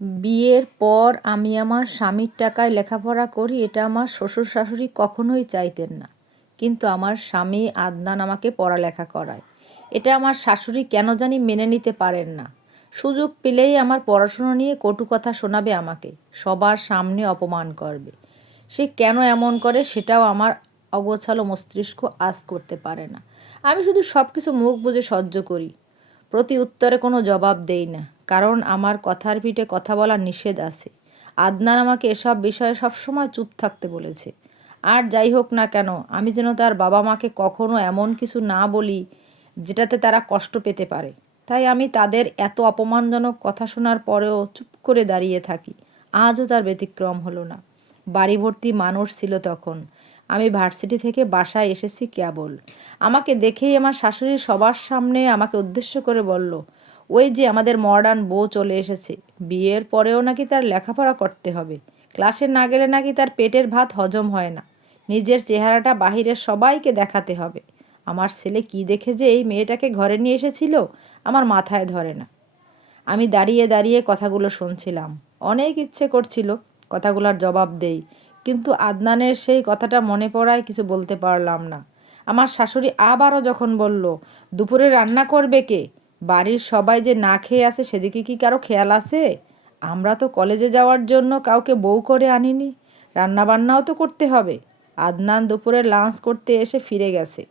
বিয়ের পর আমি আমার স্বামীর টাকায় লেখাপড়া করি, এটা আমার শ্বশুর শাশুড়ি কখনোই চাইতেন না। কিন্তু আমার স্বামী আদনান আমাকে পড়ালেখা করায়, এটা আমার শাশুড়ি কেন জানি মেনে নিতে পারেন না। সুযোগ পেলেই আমার পড়াশুনো নিয়ে কটু কথা শোনাবে, আমাকে সবার সামনে অপমান করবে। সে কেন এমন করে সেটাও আমার অগোছালো মস্তিষ্ক আজ করতে পারে না। আমি শুধু সব কিছু মুখ বুজে সহ্য করি, প্রতি উত্তরে কোনো জবাব দেই না, কারণ আমার কথার পিঠে কথা বলার নিষেধ আছে। আদনান আমাকে এসব বিষয়ে সবসময় চুপ থাকতে বলেছে। আর যাই হোক না কেন, আমি যেন তার বাবা মাকে কখনো এমন কিছু না বলি যেটাতে তারা কষ্ট পেতে পারে। তাই আমি তাদের এত অপমানজনক কথা শোনার পরেও চুপ করে দাঁড়িয়ে থাকি। আজও তার ব্যতিক্রম হলো না। বাড়ি ভর্তি মানুষ ছিল তখন। আমি ভার্সিটি থেকে বাসায় এসেছি কেবল। আমাকে দেখেই আমার শাশুড়ি সবার সামনে আমাকে উদ্দেশ্য করে বলল, ওই যে আমাদের মডার্ন বউ চলে এসেছে। বিয়ের পরেও নাকি তার লেখাপড়া করতে হবে। ক্লাসে না গেলে নাকি তার পেটের ভাত হজম হয় না। নিজের চেহারাটা বাহিরের সবাইকে দেখাতে হবে। আমার ছেলে কি দেখে যে এই মেয়েটাকে ঘরে নিয়ে এসেছিল, আমার মাথায় ধরে না। আমি দাঁড়িয়ে দাঁড়িয়ে কথাগুলো শুনছিলাম। অনেক ইচ্ছে করছিল কথাগুলোর জবাব দেই, কিন্তু আদনানের সেই কথাটা মনে পড়ায় কিছু বলতে পারলাম না। আমার শাশুড়ি আবারও যখন বলল, দুপুরে রান্না করবে কে? বাড়ির সবাই যে না খেয়ে আছে সেদিকে কি কারো খেয়াল আছে? আমরা তো কলেজে যাওয়ার জন্য কাউকে বউ করে আনিনি, রান্নাবান্নাও তো করতে হবে। আদনান দুপুরে লাঞ্চ করতে এসে ফিরে গেছে।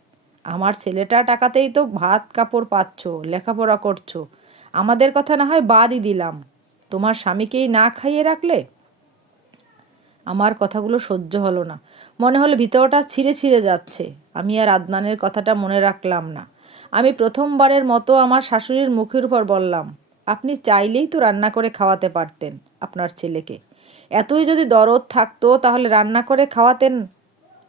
আমার ছেলেটা টাকাতেই তো ভাত কাপড় পাচ্ছ, লেখাপড়া করছো। আমাদের কথা না হয় বাদই দিলাম, তোমার স্বামীকেই না খাইয়ে রাখলে। আমার কথাগুলো সহ্য হলো না। মনে হলো ভিতরটা ছিঁড়ে ছিঁড়ে যাচ্ছে। আমি আর আদনানের কথাটা মনে রাখলাম না। আমি প্রথমবারের মতো আমার শাশুড়ির মুখের উপর বললাম, আপনি চাইলেই তো রান্না করে খাওয়াতে পারতেন আপনার ছেলেকে। এতই যদি দরদ থাকতো তাহলে রান্না করে খাওয়াতেন।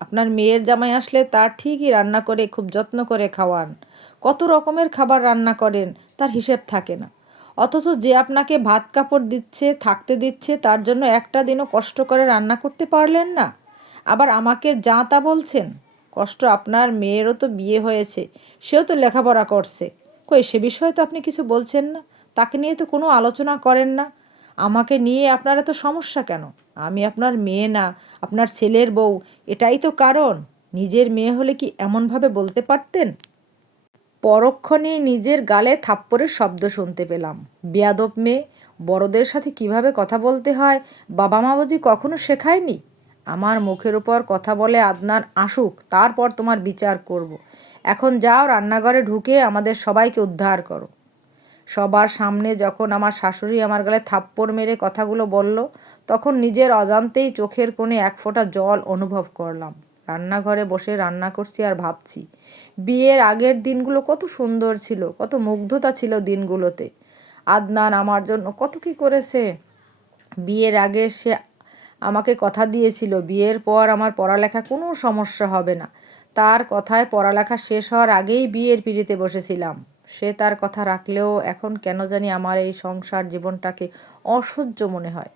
আপনার মেয়ের জামাই আসলে তার ঠিকই রান্না করে খুব যত্ন করে খাওয়ান। কত রকমের খাবার রান্না করেন, তার হিসেব থাকে না। অথচ যে আপনাকে ভাত কাপড় দিচ্ছে, থাকতে দিচ্ছে, তার জন্য একটা দিনও কষ্ট করে রান্না করতে পারলেন না। আবার আমাকে যা তা বলছেন। কষ্ট আপনার মেয়েরও তো বিয়ে হয়েছে, সেও তো লেখাপড়া করছে। কই সে বিষয়ে তো আপনি কিছু বলছেন না। তাকে নিয়ে তো কোনো আলোচনা করেন না। আমাকে নিয়ে আপনার এত সমস্যা কেন? আমি আপনার মেয়ে না, আপনার ছেলের বউ। এটাই তো কারণ। নিজের মেয়ে হলে কি এমনভাবে বলতে পারতেন? পরক্ষণেই নিজের গালে থাপ্পড়ের শব্দ শুনতে পেলাম। বেয়াদব মেয়ে! বড়দের সাথে কিভাবে কথা বলতে হয় বাবা মা বুঝি কখনো শেখায়নি? আমার মুখের উপর কথা বলে আদনান আসুক, তারপর তোমার বিচার করব। এখন যাও, রান্নাঘরে ঢুকে আমাদের সবাইকে উদ্ধার করো। সবার সামনে যখন আমার শাশুড়ি আমার গালে থাপ্পড় মেরে কথাগুলো বলল, তখন নিজের অজান্তেই চোখের কোণে এক ফোঁটা জল অনুভব করলাম। রান্নাঘরে বসে রান্না করছি আর ভাবছি, বিয়ের আগের দিনগুলো কত সুন্দর ছিল, কত মুগ্ধতা ছিল দিনগুলোতে। আদনান আমার জন্য কত কী করেছে। বিয়ের আগে সে আমাকে কথা দিয়েছিল বিয়ের পর আমার পড়ালেখা কোনো সমস্যা হবে না। তার কথায় পড়ালেখা শেষ হওয়ার আগেই বিয়ের পিঁড়িতে বসেছিলাম। সে তার কথা রাখলেও এখন কেন জানি আমার এই সংসার জীবনটাকে অসহ্য মনে হয়।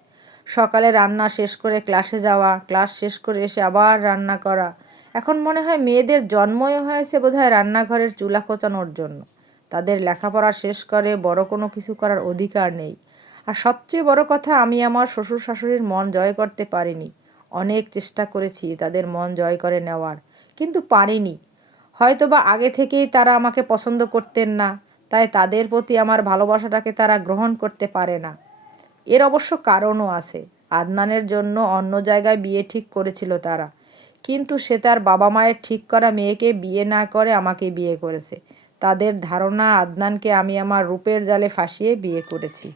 সকালে রান্না শেষ করে ক্লাসে যাওয়া, ক্লাস শেষ করে এসে আবার রান্না করা। এখন মনে হয় মেয়েদের জন্মই হয়েছে বোধহয় রান্নাঘরের চুলা খোঁচানোর জন্য। তাদের লেখাপড়া শেষ করে বড় কোনো কিছু করার অধিকার নেই। আর সবচেয়ে বড় কথা, আমি আমার শ্বশুর শাশুড়ির মন জয় করতে পারিনি। অনেক চেষ্টা করেছি তাদের মন জয় করে নেওয়ার, কিন্তু পারিনি। হয়তোবা আগে থেকেই তারা আমাকে পছন্দ করতেন না, তাই তাদের প্রতি আমার ভালোবাসাটাকে তারা গ্রহণ করতে পারে না। এর অবশ্য কারণও আছে। আদনানের জন্য অন্য জায়গায় বিয়ে ঠিক করেছিল তারা, কিন্তু সে তার বাবা মায়ের ঠিক করা মেয়েকে বিয়ে না করে আমাকে বিয়ে করেছে। তাদের ধারণা আদনানকে আমি আমার রূপের জালে ফাঁসিয়ে বিয়ে করেছি।